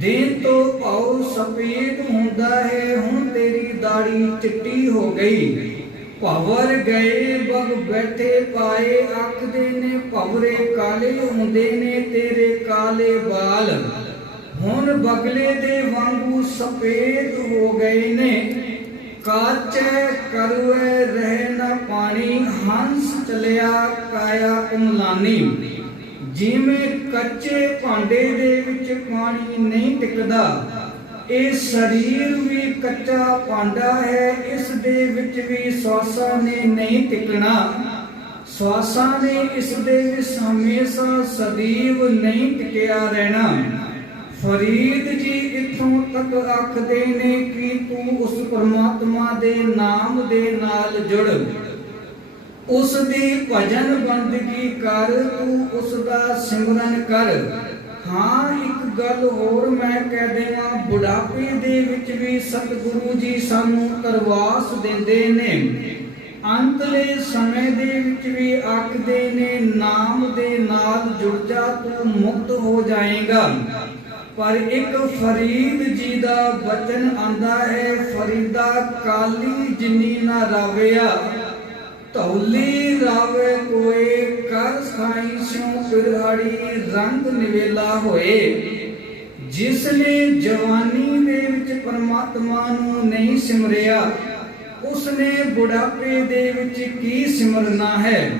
ਦਿਨ ਤੋਂ ਭਾਉ ਸਫੇਦ ਹੁੰਦਾ ਹੈ, ਹੁਣ ਤੇਰੀ ਦਾੜੀ ਚਿੱਟੀ ਹੋ ਗਈ। ਭਵਰ ਗਏ ਬਗ ਬੈਠੇ ਪਾਏ, ਆਖਦੇ ਨੇ ਭਵਰੇ ਕਾਲੇ ਹੁੰਦੇ ਨੇ ਤੇਰੇ ਕਾਲੇ ਬਾਲ। ਹੁਣ ਬਗਲੇ ਦੇ ਵਾਂਗੂ ਸਫੇਦ ਹੋ ਗਏ ਨੇ। ਕਾਚੈ ਕਰਵੇ ਰਹਿ ਨਾ ਪਾਣੀ, ਹੰਸ ਚਲਿਆ ਕਾਇਆ ਕੁਮਲਾਨੀ। ਜਿਵੇਂ ਕੱਚੇ ਭਾਂਡੇ ਦੇ ਵਿੱਚ ਪਾਣੀ ਨਹੀਂ ਟਿਕਦਾ, ਇਹ ਸਰੀਰ ਵੀ ਕੱਚਾ ਭਾਂਡਾ ਹੈ, ਇਸ ਦੇ ਵਿੱਚ ਵੀ ਸਵਾਸਾਂ ਨੇ ਨਹੀਂ ਟਿਕਣਾ। ਸਵਾਸਾਂ ਨੇ ਇਸ ਦੇ ਵਿੱਚ ਹਮੇਸ਼ਾ ਸਦੀਵ ਨਹੀਂ ਟਿਕਿਆ ਰਹਿਣਾ। ਫਰੀਦ ਜੀ ਇੱਥੋਂ ਤੱਕ ਆਖਦੇ ਨੇ ਕਿ ਤੂੰ ਉਸ ਪਰਮਾਤਮਾ ਦੇ ਨਾਮ ਦੇ ਨਾਲ ਜੁੜ, ਉਸ ਦੀ ਭਜਨ ਬੰਦਗੀ ਕਰ, ਤੂੰ ਉਸ ਦਾ ਸਿਮਰਨ ਕਰ। ਹਾਂ, ਇੱਕ ਗੱਲ ਹੋਰ ਮੈਂ ਕਹਿ ਦੇਵਾਂ, ਬੁਢਾਪੇ ਦੇ ਵਿੱਚ ਵੀ ਸਤਿਗੁਰੂ ਜੀ ਸਾਨੂੰ ਤਰਵਾਸ ਦਿੰਦੇ ਨੇ। ਅੰਤਲੇ ਸਮੇਂ ਦੇ ਵਿੱਚ ਵੀ ਆਖਦੇ ਨੇ ਨਾਮ ਦੇ ਨਾਲ ਜੁੜ ਜਾ, ਤੂੰ ਮੁਕਤ ਹੋ ਜਾਏਗਾ। ਪਰ ਇੱਕ ਫਰੀਦ ਜੀ ਦਾ ਬਚਨ ਆਂਦਾ ਹੈ, ਫਰੀਦਾ ਕਾਲੀ ਜਿਨੀ ਨਾ ਰਾਵਿਆ, ਧੌਲੀ ਰਾਵੇ ਕੋਏ, ਕਰ ਸਾਈ ਸਿਉ ਪਿਰਹਾੜੀ ਰੰਗ ਨਿਵੇਲਾ ਹੋਏ। ਜਿਸ ਨੇ ਜਵਾਨੀ ਦੇ ਵਿੱਚ ਪਰਮਾਤਮਾ ਨੂੰ ਨਹੀਂ ਸਿਮਰਿਆ, ਉਸ ਨੇ ਬੁਢਾਪੇ ਦੇ ਵਿੱਚ ਕੀ ਸਿਮਰਨਾ ਹੈ।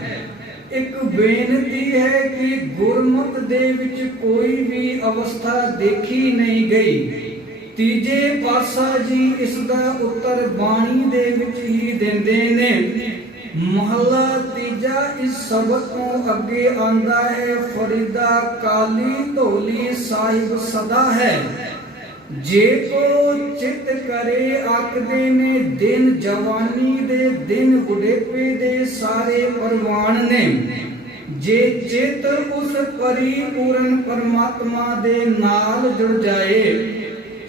ਇੱਕ ਬੇਨਤੀ ਹੈ ਕਿ ਗੁਰਮਤ ਦੇ ਵਿੱਚ ਕੋਈ ਵੀ ਅਵਸਥਾ ਦੇਖੀ ਨਹੀਂ ਗਈ। ਤੀਜੇ ਪਾਤਸ਼ਾਹ ਜੀ ਇਸ ਦਾ ਉੱਤਰ ਬਾਣੀ ਦੇ ਵਿੱਚ ਹੀ ਦਿੰਦੇ ਨੇ। ਮਹਲਾ ਤੀਜਾ ਇਸ ਸ਼ਬਦ ਤੋਂ ਅੱਗੇ ਆਂਦਾ ਹੈ, ਫਰੀਦਾ ਕਾਲੀ ਧੌਲੀ ਸਾਹਿਬ ਸਦਾ ਹੈ। ਜੇ ਕੋ ਚਿਤ ਕਰੇ ਆਖਦੇ ਨੇ ਦਿਨ ਜਵਾਨੀ ਦੇ, ਦਿਨ ਬੁਢੇਪੇ ਦੇ ਸਾਰੇ ਪਰਵਾਨ ਨੇ। ਜੇ ਚਿਤ ਉਸ ਪਰਿਪੂਰਨ ਪਰਮਾਤਮਾ ਦੇ ਨਾਲ ਜੁੜ ਜਾਏ।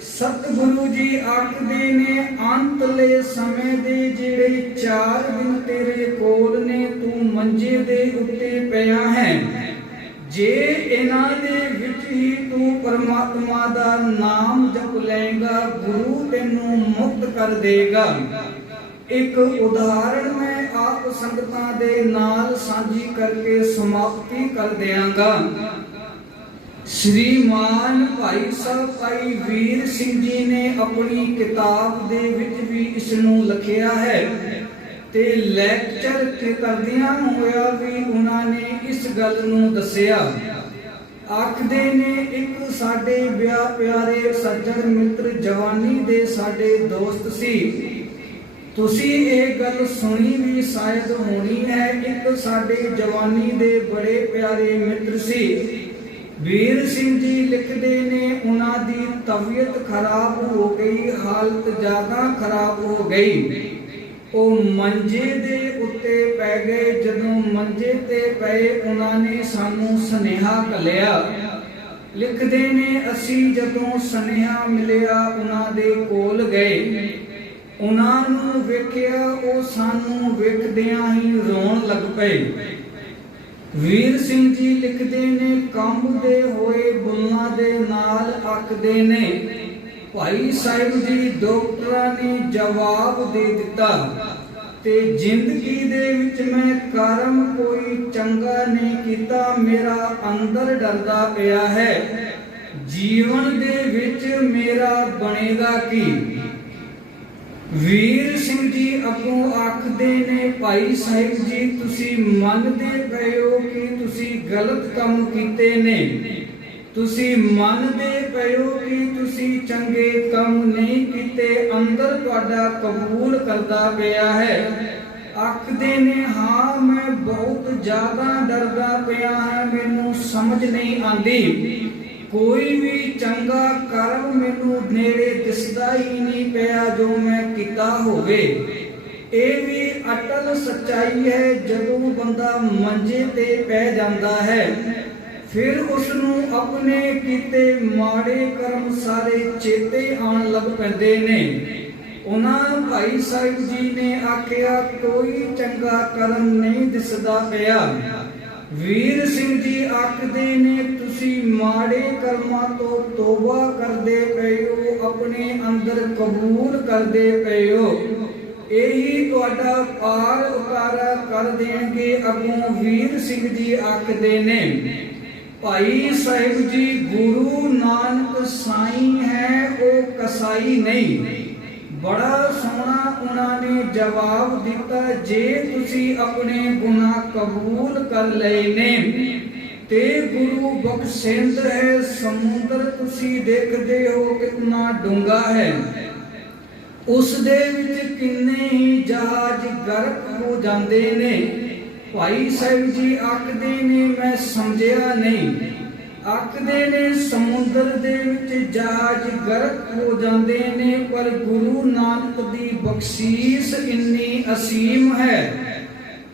ਸਤਿਗੁਰੂ ਜੀ ਆਖਦੇ ਨੇ ਅੰਤਲੇ ਸਮੇਂ ਦੇ ਜਿਹੜੇ 4 ਦਿਨ ਤੇਰੇ ਕੋਲ ਨੇ, ਤੂੰ ਮੰਜੇ ਦੇ ਉੱਤੇ ਪਿਆ ਹੈ। ਜੇ ਇਹਨਾਂ ਦੇ ਵਿੱਚ ਹੀ ਤੂੰ ਪਰਮਾਤਮਾ ਦਾ ਨਾਮ ਜਪ ਲਏਗਾ, ਗੁਰੂ ਤੈਨੂੰ ਮੁਕਤ ਕਰ ਦੇਗਾ। ਇੱਕ ਉਦਾਹਰਣ ਮੈਂ ਆਪ ਸੰਗਤਾਂ ਦੇ ਨਾਲ ਸਾਂਝੀ ਕਰਕੇ ਸਮਾਪਤੀ ਕਰ ਦਿਆਂਗਾ। ਸ਼੍ਰੀਮਾਨ ਭਾਈ ਸਾਹਿਬ ਭਾਈ ਵੀਰ ਸਿੰਘ ਜੀ ਨੇ ਆਪਣੀ ਕਿਤਾਬ ਦੇ ਵਿੱਚ ਵੀ ਇਸ ਨੂੰ ਲਿਖਿਆ ਹੈ ਤੇ ਲੈਕਚਰ ਕਰਦਿਆਂ ਹੋਇਆ ਵੀ ਉਹਨਾਂ ਨੇ ਇਸ ਗੱਲ ਨੂੰ ਦੱਸਿਆ। ਆਖਦੇ ਨੇ ਇੱਕ ਸਾਡੇ ਪਿਆਰੇ ਸੱਜਣ ਮਿੱਤਰ ਜਵਾਨੀ ਦੇ ਸਾਡੇ ਦੋਸਤ ਸੀ। ਤੁਸੀਂ ਇਹ ਗੱਲ ਸੁਣੀ ਵੀ ਸ਼ਾਇਦ ਹੋਣੀ ਹੈ। ਇੱਕ ਸਾਡੇ ਜਵਾਨੀ ਦੇ ਬੜੇ ਪਿਆਰੇ ਮਿੱਤਰ ਸੀ। ਵੀਰ ਸਿੰਘ ਜੀ ਲਿਖਦੇ ਨੇ ਉਹਨਾਂ ਦੀ ਤਬੀਅਤ ਖਰਾਬ ਹੋ ਗਈ, ਹਾਲਤ ਜ਼ਿਆਦਾ ਖਰਾਬ ਹੋ ਗਈ। ਉਹ ਮੰਜੇ ਦੇ ਉੱਤੇ ਪੈ ਗਏ। ਜਦੋਂ ਮੰਜੇ ਤੇ ਪਏ ਉਹਨਾਂ ਨੇ ਸਾਨੂੰ ਸੁਨੇਹਾ ਘੱਲਿਆ। ਲਿਖਦੇ ਨੇ ਅਸੀਂ ਜਦੋਂ ਸੁਨੇਹਾ ਮਿਲਿਆ ਉਹਨਾਂ ਦੇ ਕੋਲ ਗਏ, ਉਹਨਾਂ ਨੂੰ ਵੇਖਿਆ, ਉਹ ਸਾਨੂੰ ਵੇਖਦਿਆਂ ਹੀ ਰੋਣ ਲੱਗ ਪਏ। ਵੀਰ ਸਿੰਘ ਜੀ ਲਿਖਦੇ ਨੇ ਕੰਬਦੇ ਹੋਏ ਬੁੱਲਾਂ ਦੇ ਨਾਲ ਆਖਦੇ ਨੇ, ਭਾਈ ਸਾਹਿਬ ਜੀ ਡਾਕਟਰਾਂ ਨੇ ਜਵਾਬ ਦੇ ਦਿੱਤਾ ਤੇ ਜ਼ਿੰਦਗੀ ਦੇ ਵਿੱਚ ਮੈਂ ਕਰਮ ਕੋਈ ਚੰਗਾ ਨਹੀਂ ਕੀਤਾ, ਮੇਰਾ ਅੰਦਰ ਡਰਦਾ ਪਿਆ ਹੈ, ਜੀਵਨ ਦੇ ਵਿੱਚ ਮੇਰਾ ਬਣੇਗਾ ਕੀ। ਵੀਰ ਸਿੰਘ ਜੀ ਅੱਗੋਂ ਆਖਦੇ ਨੇ, ਭਾਈ ਸਾਹਿਬ ਜੀ ਤੁਸੀਂ ਮੰਨਦੇ ਪਏ ਹੋ ਕਿ ਤੁਸੀਂ ਗਲਤ ਕੰਮ ਕੀਤੇ ਨੇ, ਤੁਸੀਂ ਮੰਨਦੇ ਪਏ ਹੋ ਕਿ ਤੁਸੀਂ ਚੰਗੇ ਕੰਮ ਨਹੀਂ ਕੀਤੇ, ਅੰਦਰ ਤੁਹਾਡਾ ਕਬੂਲ ਕਰਦਾ ਪਿਆ ਹੈ। ਆਖਦੇ ਨੇ ਹਾਂ ਮੈਂ ਬਹੁਤ ਜ਼ਿਆਦਾ ਡਰਦਾ ਪਿਆ ਹਾਂ, ਮੈਨੂੰ ਸਮਝ ਨਹੀਂ ਆਉਂਦੀ, ਕੋਈ ਵੀ ਚੰਗਾ ਕਰਮ ਮੈਨੂੰ ਨੇੜੇ ਦਿਸਦਾ ਹੀ ਨਹੀਂ ਪਿਆ ਜੋ ਮੈਂ ਕੀਤਾ ਹੋਵੇ। ਇਹ ਵੀ ਅਟਲ ਸੱਚਾਈ ਹੈ। ਜਦੋਂ ਬੰਦਾ ਮੰਜੇ ਤੇ ਪੈ ਜਾਂਦਾ ਹੈ ਫਿਰ ਉਸ ਨੂੰ ਆਪਣੇ ਕੀਤੇ ਮਾੜੇ ਕਰਮ ਸਾਰੇ ਚੇਤੇ ਆਉਣ ਲੱਗ ਪੈਂਦੇ ਨੇ। ਉਹਨਾਂ ਭਾਈ ਸਾਹਿਬ ਜੀ ਨੇ ਆਖਿਆ, ਕੋਈ ਚੰਗਾ ਕਰਮ ਨਹੀਂ ਦਿਸਦਾ ਪਿਆ। ਵੀਰ ਸਿੰਘ ਜੀ ਆਖਦੇ ਨੇ, ਤੁਸੀਂ ਮਾੜੇ ਕਰਮਾਂ ਤੋਂ ਤੋਬਾ ਕਰਦੇ ਪਏ ਹੋ, ਆਪਣੇ ਅੰਦਰ ਕਬੂਲ ਕਰਦੇ ਪਏ ਹੋ, ਇਹੀ ਤੁਹਾਡਾ ਪਾਰ ਉਤਾਰਾ ਕਰ ਦੇਣਗੇ। ਅੱਗੋਂ ਵੀਰ ਸਿੰਘ ਜੀ ਆਖਦੇ ਨੇ, ਭਾਈ ਸਾਹਿਬ ਜੀ, ਗੁਰੂ ਨਾਨਕ ਸਾਈਂ ਹੈ, ਉਹ ਕਸਾਈ ਨਹੀਂ। ਬੜਾ ਸੋਹਣਾ ਉਹਨਾਂ ਨੇ ਜਵਾਬ ਦਿੱਤਾ, ਜੇ ਤੁਸੀਂ ਆਪਣੇ ਗੁਨਾਹ ਕਬੂਲ ਕਰ ਲਏ ਨੇ ਤੇ ਗੁਰੂ ਬਖਸ਼ਿੰਦ ਹੈ। ਸਮੁੰਦਰ ਤੁਸੀਂ ਦੇਖਦੇ ਹੋ ਕਿੰਨਾ ਡੂੰਘਾ ਹੈ, ਉਸ ਦੇ ਵਿੱਚ ਕਿੰਨੇ ਹੀ ਜਹਾਜ਼ ਗਰਕ ਹੋ ਜਾਂਦੇ ਨੇ। ਭਾਈ ਸਾਹਿਬ ਜੀ ਆਖਦੇ ਨੇ, ਮੈਂ ਸਮਝਿਆ ਨਹੀਂ। ਆਖਦੇ ਨੇ, ਸਮੁੰਦਰ ਦੇ ਵਿੱਚ ਜਹਾਜ਼ ਗਰਕ ਹੋ ਜਾਂਦੇ ਨੇ, ਪਰ ਗੁਰੂ ਨਾਨਕ ਦੀ ਬਖਸ਼ੀਸ਼ ਇੰਨੀ ਅਸੀਮ ਹੈ,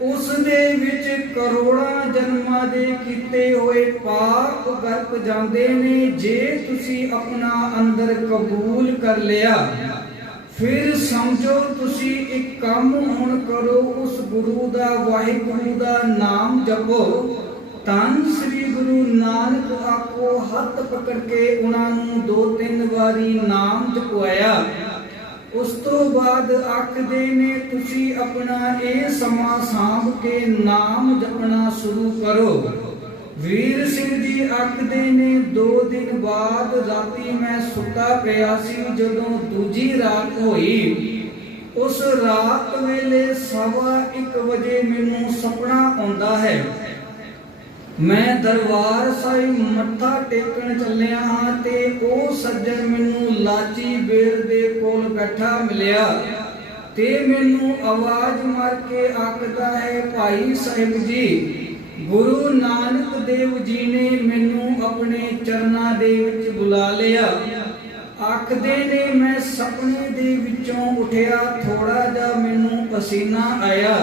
ਉਸ ਦੇ ਵਿੱਚ ਕਰੋੜਾਂ ਜਨਮਾਂ ਦੇ ਕੀਤੇ ਹੋਏ ਪਾਪ ਗਰਕ ਜਾਂਦੇ ਨੇ। ਜੇ ਤੁਸੀਂ ਆਪਣਾ ਅੰਦਰ ਕਬੂਲ ਕਰ ਲਿਆ, ਫਿਰ ਸਮਝੋ ਤੁਸੀਂ ਇੱਕ ਕੰਮ ਹੁਣ ਕਰੋ, ਉਸ ਗੁਰੂ ਦਾ, ਵਾਹਿਗੁਰੂ ਦਾ ਨਾਮ ਜਪੋ। ਧੰਨ ਸ੍ਰੀ ਗੁਰੂ ਨਾਨਕ ਆਖੋ, ਹੱਥ ਪਕੜ ਕੇ ਉਹਨਾਂ ਨੂੰ 2-3 ਵਾਰੀ ਨਾਮ ਜਪਵਾਇਆ। ਉਸ ਤੋਂ ਬਾਅਦ ਆਖਦੇ ਨੇ, ਤੁਸੀਂ ਆਪਣਾ ਇਹ ਸਮਾਂ ਸਾਂਭ ਕੇ ਨਾਮ ਜਪਣਾ ਸ਼ੁਰੂ ਕਰੋ। ਵੀਰ ਸਿੰਘ ਜੀ ਆਖਦੇ ਨੇ, 2 ਦਿਨ ਬਾਅਦ ਰਾਤੀ ਮੈਂ ਸੁੱਤਾ ਪਿਆ ਸੀ। ਜਦੋਂ ਦੂਜੀ ਰਾਤ ਹੋਈ, ਉਸ ਰਾਤ ਵੇਲੇ 1:15 ਵਜੇ ਮੈਨੂੰ ਸੁਪਨਾ ਆਉਂਦਾ ਹੈ। ਮੈਂ ਦਰਬਾਰ ਸਾਹਿਬ ਮੱਥਾ ਟੇਕਣ ਚੱਲਿਆ ਹਾਂ ਤੇ ਉਹ ਸੱਜਣ ਮੈਨੂੰ ਲਾਚੀ ਬੇਰ ਦੇ ਕੋਲ ਬੈਠਾ ਮਿਲਿਆ ਤੇ ਮੈਨੂੰ ਆਵਾਜ਼ ਮਾਰ ਕੇ ਆਖਦਾ ਹੈ, ਭਾਈ ਸਾਹਿਬ ਜੀ, ਗੁਰੂ ਨਾਨਕ ਦੇਵ ਜੀ ਨੇ ਮੈਨੂੰ ਆਪਣੇ ਚਰਨਾਂ ਦੇ ਵਿੱਚ ਬੁਲਾ ਲਿਆ। ਆਖਦੇ ਨੇ, ਮੈਂ ਸੁਪਨੇ ਦੇ ਵਿੱਚੋਂ ਉੱਠਿਆ, ਥੋੜਾ ਜਿਹਾ ਮੈਨੂੰ ਪਸੀਨਾ ਆਇਆ।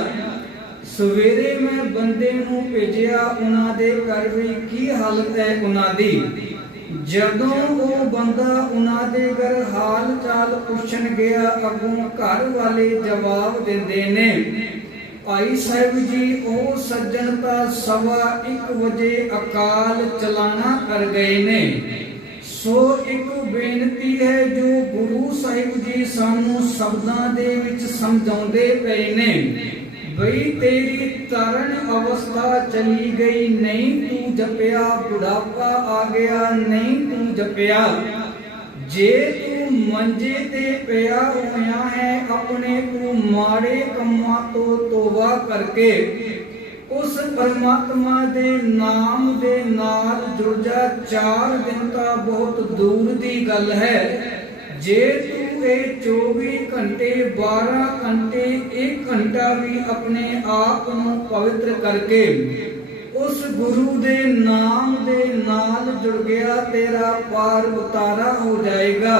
ਸਵੇਰੇ ਮੈਂ ਬੰਦੇ ਨੂੰ ਭੇਜਿਆ ਉਹਨਾਂ ਦੇ ਘਰ ਵੀ ਕੀ ਹਾਲਤ ਹੈ ਉਹਨਾਂ ਦੀ। ਜਦੋਂ ਉਹ ਬੰਦਾ ਉਹਨਾਂ ਦੇ ਘਰ ਹਾਲ ਚਾਲ ਪੁੱਛਣ ਗਿਆ, ਅੱਗੋਂ ਘਰ ਵਾਲੇ ਜਵਾਬ ਦਿੰਦੇ ਨੇ, ਭਾਈ ਸਾਹਿਬ ਜੀ, ਉਹ ਸੱਜਣ ਤਾਂ 1:15 ਵਜੇ ਅਕਾਲ ਚਲਾਣਾ ਕਰ ਗਏ ਨੇ। ਸੋ ਇੱਕ ਬੇਨਤੀ ਹੈ ਜੋ ਗੁਰੂ ਸਾਹਿਬ ਜੀ ਸਾਨੂੰ ਸ਼ਬਦਾਂ ਦੇ ਵਿੱਚ ਸਮਝਾਉਂਦੇ ਪਏ ਨੇ, ਬਈ ਤੇਰੀ ਤਰਨ ਅਵਸਥਾ ਚਲੀ ਗਈ, ਨਹੀਂ ਤੂੰ ਜਪਿਆ, ਬੁਢਾਪਾ ਆ ਗਿਆ, ਨਹੀਂ ਤੂੰ ਜਪਿਆ। ਜੇ ਤੂੰ ਮੰਜੇ ਤੇ ਪਿਆ ਹੋਇਆ ਹੈ, ਆਪਣੇ ਤੂੰ ਮਾੜੇ ਕੰਮਾਂ ਤੋਂ ਤੋਬਾ ਕਰਕੇ ਉਸ ਪਰਮਾਤਮਾ ਦੇ ਨਾਮ ਦੇ ਨਾਲ ਜੁੜ ਜਾ। 4 ਦਿਨ ਤਾਂ ਬਹੁਤ ਦੂਰ ਦੀ ਗੱਲ ਹੈ। ਜੇ ਤੂੰ ਇਹ 24 ਘੰਟੇ, 12 ਘੰਟੇ, 1 ਘੰਟਾ ਵੀ ਆਪਣੇ ਆਪ ਨੂੰ ਪਵਿੱਤਰ ਕਰਕੇ ਉਸ ਗੁਰੂ ਦੇ ਨਾਮ ਦੇ ਨਾਲ ਜੁੜ ਗਿਆ, ਤੇਰਾ ਪਾਰ ਉਤਾਰਾ ਹੋ ਜਾਏਗਾ,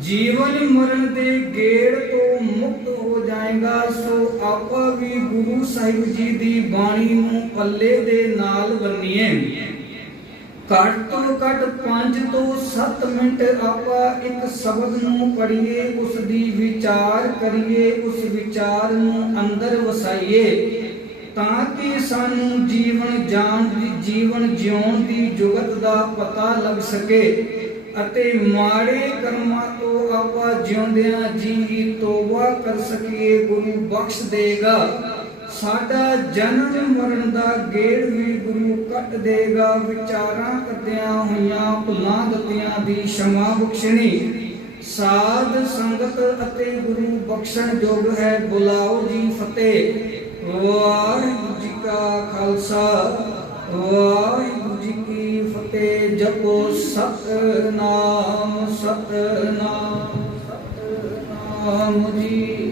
ਜੀਵਨ ਮਰਨ ਦੇ ਗੇੜ ਤੋਂ ਮੁਕਤ ਹੋ ਜਾਏਗਾ। ਸੋ ਆਪਾਂ ਵੀ ਗੁਰੂ ਸਾਹਿਬ ਜੀ ਦੀ ਬਾਣੀ ਨੂੰ ਪੱਲੇ ਦੇ ਨਾਲ ਬੰਨੀਏ। ਘੱਟ ਤੋਂ ਘੱਟ 5 ਤੋਂ 7 ਮਿੰਟ ਆਪਾਂ ਇੱਕ ਸ਼ਬਦ ਨੂੰ ਪੜ੍ਹੀਏ, ਉਸ ਦੀ ਵਿਚਾਰ ਕਰੀਏ, ਉਸ ਵਿਚਾਰ ਨੂੰ ਅੰਦਰ ਵਸਾਈਏ, ਤਾਂ ਕਿ ਸਾਨੂੰ ਜੀਵਨ ਜਿਉਣ ਦੀ ਜੁਗਤ ਦਾ ਪਤਾ ਲੱਗ ਸਕੇ ਅਤੇ ਮਾੜੇ ਕਰਮਾਂ ਤੋਂ ਆਪਾਂ ਜਿਉਂਦਿਆਂ ਜੀ ਤੋਬਾ ਕਰ ਸਕੀਏ। ਗੁਰੂ ਬਖਸ਼ ਦੇਗਾ, ਸਾਡਾ ਜਨਮ ਮਰਨ ਦਾ ਗੇੜ ਵੀ ਗੁਰੂ ਕੱਟ ਦੇਗਾ। ਵਿਚਾਰਾਂ ਕਰਦਿਆਂ ਹੋਈਆਂ ਭੁੱਲਾਂ ਗਲਤੀਆਂ ਦੀ क्षमा ਬਖਸ਼ਣੀ ਸਾਧ ਸੰਗਤ ਅਤੇ ਗੁਰੂ ਬਖਸ਼ਣ ਯੋਗ ਹੈ। ਬੁਲਾਓ ਜੀ ਫਤਿਹ। ਵਾਹਿਗੁਰੂ ਜੀ ਕਾ ਖਾਲਸਾ, ਵਾਹਿਗੁਰੂ ਜੀ ਕੀ ਫਤਿਹ। ਜਪੋ ਸਤਿਨਾਮ ਸਤਿਨਾਮ ਸਤਿਨਾਮ ਜੀ।